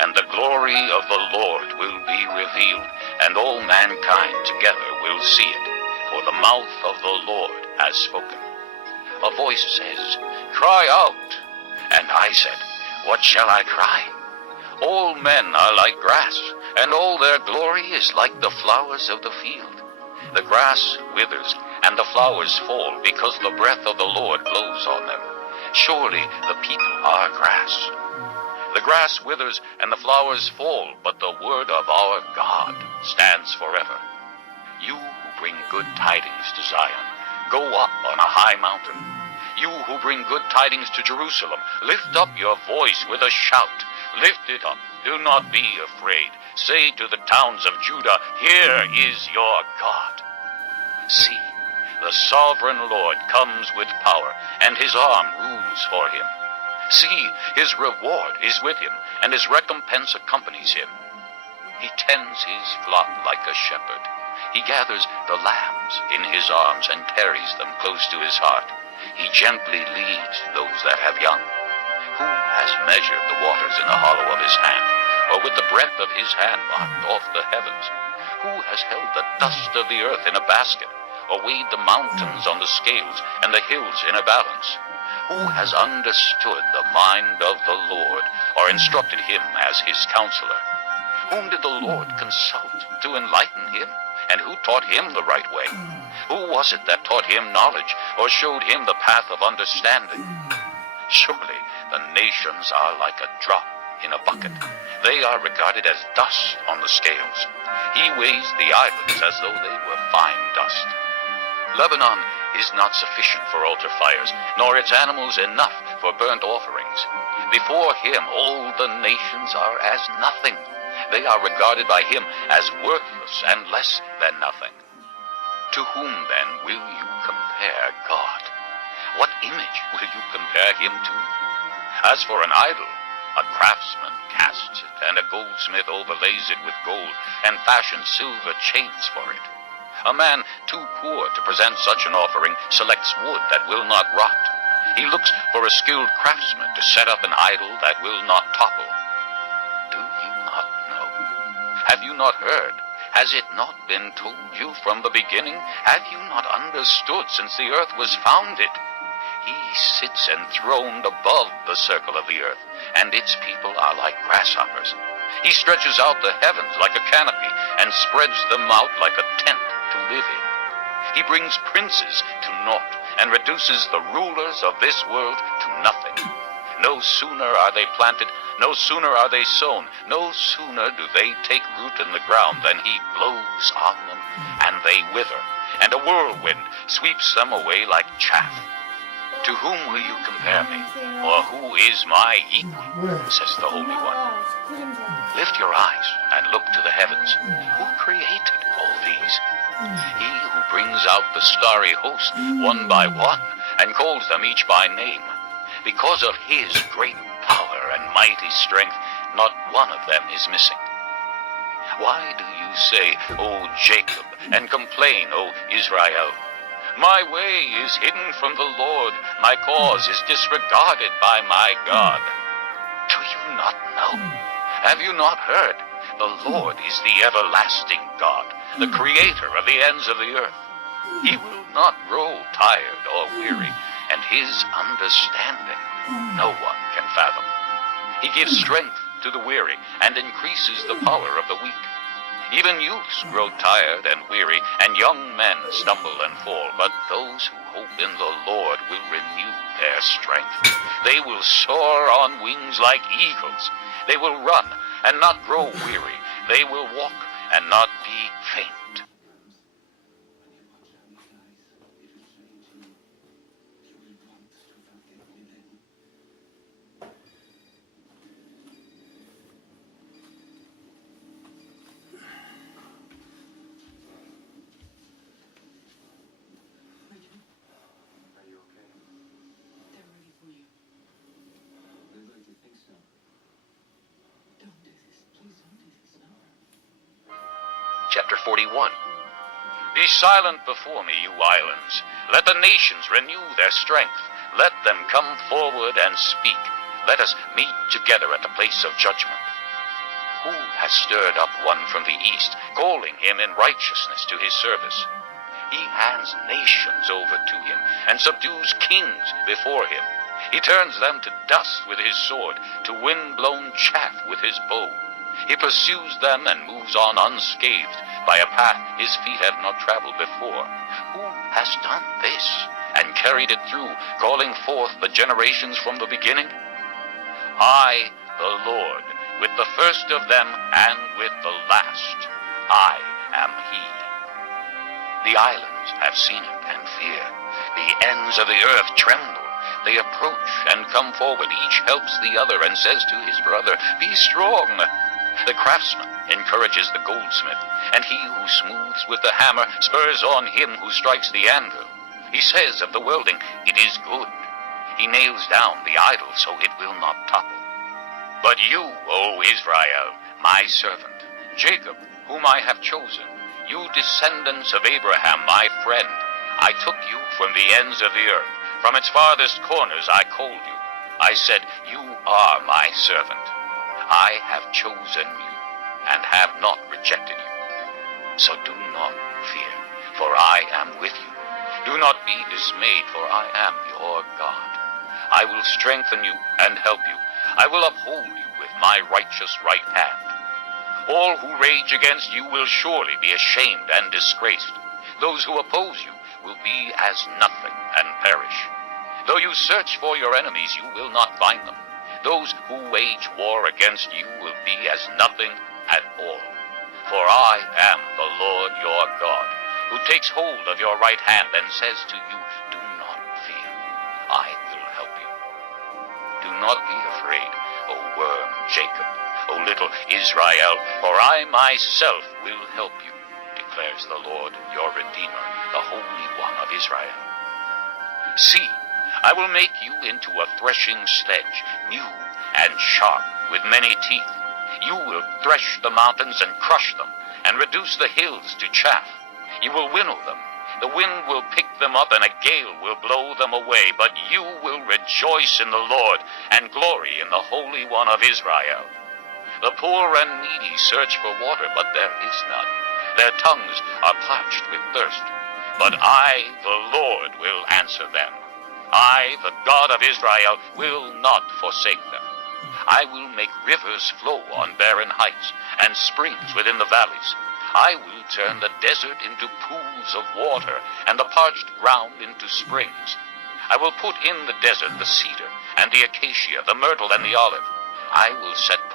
and the glory of the Lord will be revealed, and all mankind together will see it, for the mouth of the Lord has spoken. A voice says, "Cry out." And I said, "What shall I cry?" All men are like grass, and all their glory is like the flowers of the field. The grass withers, and the flowers fall, because the breath of the Lord blows on them. Surely the people are grass. The grass withers, and the flowers fall, but the word of our God stands forever. You who bring good tidings to Zion, go up on a high mountain. You who bring good tidings to Jerusalem, lift up your voice with a shout. Lift it up. Do not be afraid. Say to the towns of Judah, "Here is your God." See, the sovereign Lord comes with power, and his arm rules for him. See, his reward is with him, and his recompense accompanies him. He tends his flock like a shepherd. He gathers the lambs in his arms and carries them close to his heart. He gently leads those that have young. Who has measured the waters in the hollow of his hand, or with the breadth of his hand marked off the heavens? Who has held the dust of the earth in a basket, or weighed the mountains on the scales and the hills in a balance? Who has understood the mind of the Lord, or instructed him as his counselor? Whom did the Lord consult to enlighten him? And who taught him the right way? Who was it that taught him knowledge, or showed him the path of understanding? Surely the nations are like a drop in a bucket. They are regarded as dust on the scales. He weighs the islands as though they were fine dust. Lebanon is not sufficient for altar fires, nor its animals enough for burnt offerings. Before him all the nations are as nothing. They are regarded by him as worthless and less than nothing. To whom then will you compare God? What image will you compare him to? As for an idol, a craftsman casts it, and a goldsmith overlays it with gold, and fashions silver chains for it. A man too poor to present such an offering selects wood that will not rot. He looks for a skilled craftsman to set up an idol that will not topple. Do you not know? Have you not heard? Has it not been told you from the beginning? Have you not understood since the earth was founded? He sits enthroned above the circle of the earth, and its people are like grasshoppers. He stretches out the heavens like a canopy, and spreads them out like a tent to live in. He brings princes to naught, and reduces the rulers of this world to nothing. No sooner are they planted, no sooner are they sown, no sooner do they take root in the ground than he blows on them, and they wither, and a whirlwind sweeps them away like chaff. To whom will you compare me? Or who is my equal? Says the Holy One. Lift your eyes and look to the heavens. Who created all these? He who brings out the starry host one by one, and calls them each by name. Because of his great power and mighty strength, not one of them is missing. Why do you say, O Jacob, and complain, O Israel? My way is hidden from the Lord, my cause is disregarded by my God. Do you not know? Have you not heard? The Lord is the everlasting God, the creator of the ends of the earth. He will not grow tired or weary, and his understanding no one can fathom. He gives strength to the weary, and increases the power of the weak. Even youths grow tired and weary, and young men stumble and fall. But those who hope in the Lord will renew their strength. They will soar on wings like eagles. They will run and not grow weary. They will walk and not be faint. Chapter 41. Be silent before me, you islands. Let the nations renew their strength. Let them come forward and speak. Let us meet together at the place of judgment. has stirred up one from the east, calling him in righteousness to his service. He hands nations over to him, and subdues kings before him. He turns them to dust with his sword, to wind-blown chaff with his bow. He pursues them and moves on unscathed, by a path his feet have not traveled before. Who has done this, and carried it through, calling forth the generations from the beginning? I, the Lord, with the first of them and with the last, I am he. The islands have seen it and fear. The ends of the earth tremble. They approach and come forward. Each helps the other and says to his brother, "Be strong." The craftsman encourages the goldsmith, and he who smooths with the hammer spurs on him who strikes the anvil. He says of the welding, "It is good." He nails down the idol so it will not topple. But you, O Israel, my servant, Jacob, whom I have chosen, you descendants of Abraham, my friend, I took you from the ends of the earth. From its farthest corners I called you. I said, "You are my servant." I have chosen you and have not rejected you. So do not fear, for I am with you. Do not be dismayed, for I am your God. I will strengthen you and help you. I will uphold you with my righteous right hand. All who rage against you will surely be ashamed and disgraced. Those who oppose you will be as nothing and perish. Though you search for your enemies, you will not find them. Those who wage war against you will be as nothing at all. For I am the Lord your God, who takes hold of your right hand and says to you, "Do not fear, I will help you." Do not be afraid, O worm Jacob, O little Israel, for I myself will help you, declares the Lord your Redeemer, the Holy One of Israel. See, I will make you into a threshing sledge, new and sharp, with many teeth. You will thresh the mountains and crush them, and reduce the hills to chaff. You will winnow them. The wind will pick them up, and a gale will blow them away. But you will rejoice in the Lord, and glory in the Holy One of Israel. The poor and needy search for water, but there is none. Their tongues are parched with thirst. But I, the Lord, will answer them. I, the God of Israel, will not forsake them. I will make rivers flow on barren heights, and springs within the valleys. I will turn the desert into pools of water, and the parched ground into springs. I will put in the desert the cedar, and the acacia, the myrtle, and the olive. I will set